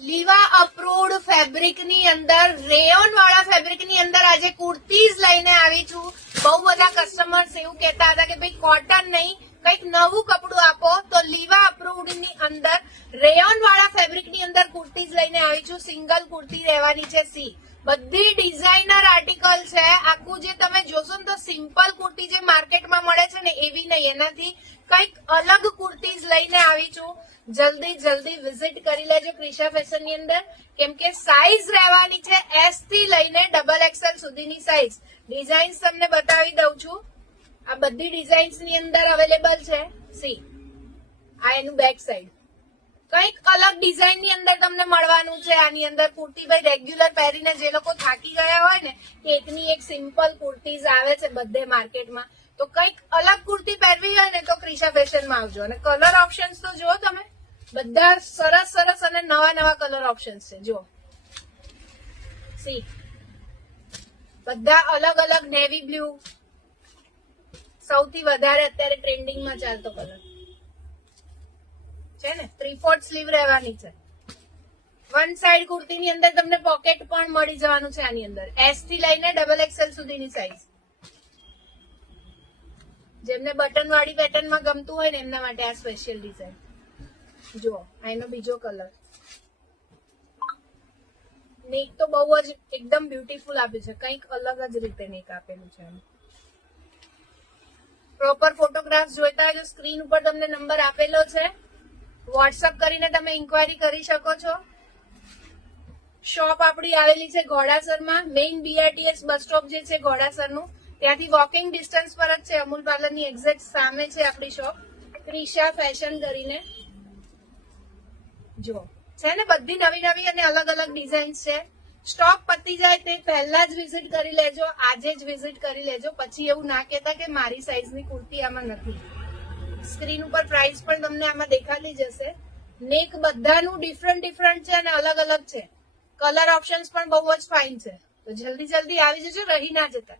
Liva approved fabric ની અંદર, rayon વાળા ફેબ્રિક ની અંદર આજે કુર્તીઝ લઈને આવી છું. બહુ બધા કસ્ટમર્સ એવું કહેતા હતા કે ભાઈ કોટન નહીં, કંઈક નવું કપડું આપો, તો લીવા અપ્રુવડ ની અંદર રેયોન વાળા ફેબ્રિક ની અંદર કુર્તીઝ લઈને આવી છું. સિંગલ કુર્તી રહેવાની છે સી. બધી ડિઝાઇનર આર્ટિકલ છે. આખું જે તમે જોશો ને તો સિમ્પલ કુર્તી જે માર્કેટમાં મળે છે ને એવી નહીં, એનાથી કંઈક અલગ કુર્તીઝ લઈને આવી છું. જલ્દી વિઝિટ કરી લેજો ક્રિશા ફેશન ની અંદર, કેમ કે સાઈઝ રહેવાની છે એસ થી લઈને XXL સુધીની સાઈઝ. ડિઝાઇન્સ તમને બતાવી દઉં છું. આ બધી ડિઝાઇન્સ ની અંદર અવેલેબલ છે. સી, આ એનું બેક સાઈડ કંઈક અલગ ડિઝાઇન ની અંદર તમને મળવાનું છે. આની અંદર કુર્તી ભાઈ રેગ્યુલર પહેરીને જે લોકો થાકી ગયા હોય ને, એકની એક સિમ્પલ કુર્તીઝ આવે છે બધે માર્કેટમાં, તો કંઈક અલગ કુર્તી પહેરવી હોય ને તો ક્રિશા ફેશનમાં આવજો. અને કલર ઓપ્શન્સ તો જુઓ તમે, બધા સરસ અને નવા કલર ઓપ્શન્સ છે. જુઓ, સી, બધા અલગ નેવી બ્લુ, સૌથી વધારે અત્યારે ટ્રેન્ડિંગમાં ચાલતો કલર છે ને. 3/4 સ્લીવ રહેવાની છે. વન સાઈડ કુર્તી ની અંદર તમને પોકેટ પણ મળી જવાનું છે. આની અંદર એસ થી લઈને XXL સુધીની સાઈઝ. જેમને બટન વાળી પેટર્નમાં ગમતું હોય ને એમના માટે આ સ્પેશિયલ ડિઝાઇન. જુઓ, આનો બીજો કલર. નેક તો બહુ જ એકદમ બ્યુટીફુલ આપ્યું છે, કંઈક અલગ જ રીતે નેક આપેલું છે. પ્રોપર ફોટોગ્રાફ્સ જોઈતા હોય તો સ્ક્રીન ઉપર તમને નંબર આપેલો છે, વોટ્સઅપ કરીને તમે ઇન્ક્વાયરી કરી શકો છો. શોપ આપણી આવેલી છે ઘોડાસરમાં. મેઇન BRTS બસ સ્ટોપ જે છે ઘોડાસરનું, ત્યાંથી વોકિંગ ડિસ્ટન્સ પર જ છે. અમૂલ પાર્લરની એક્ઝેક્ટ સામે છે આપણી શોપ, ક્રિશા ફેશન કરીને. જો છે ને, બધી નવી અને અલગ ડિઝાઇન્સ છે. સ્ટોક પતી જાય તે પહેલા જ વિઝિટ કરી લેજો, આજે જ વિઝિટ કરી લેજો. પછી એવું ના કહેતા કે મારી સાઈઝની કુર્તી આમાં નથી. સ્ક્રીન ઉપર પ્રાઇસ પણ તમને આમાં દેખાતી જશે. નેક બધાનું ડિફરન્ટ છે અને અલગ છે. કલર ઓપ્શન્સ પણ બહુ જ ફાઇન છે. તો જલ્દી આવી જજો, રહી ના જતા.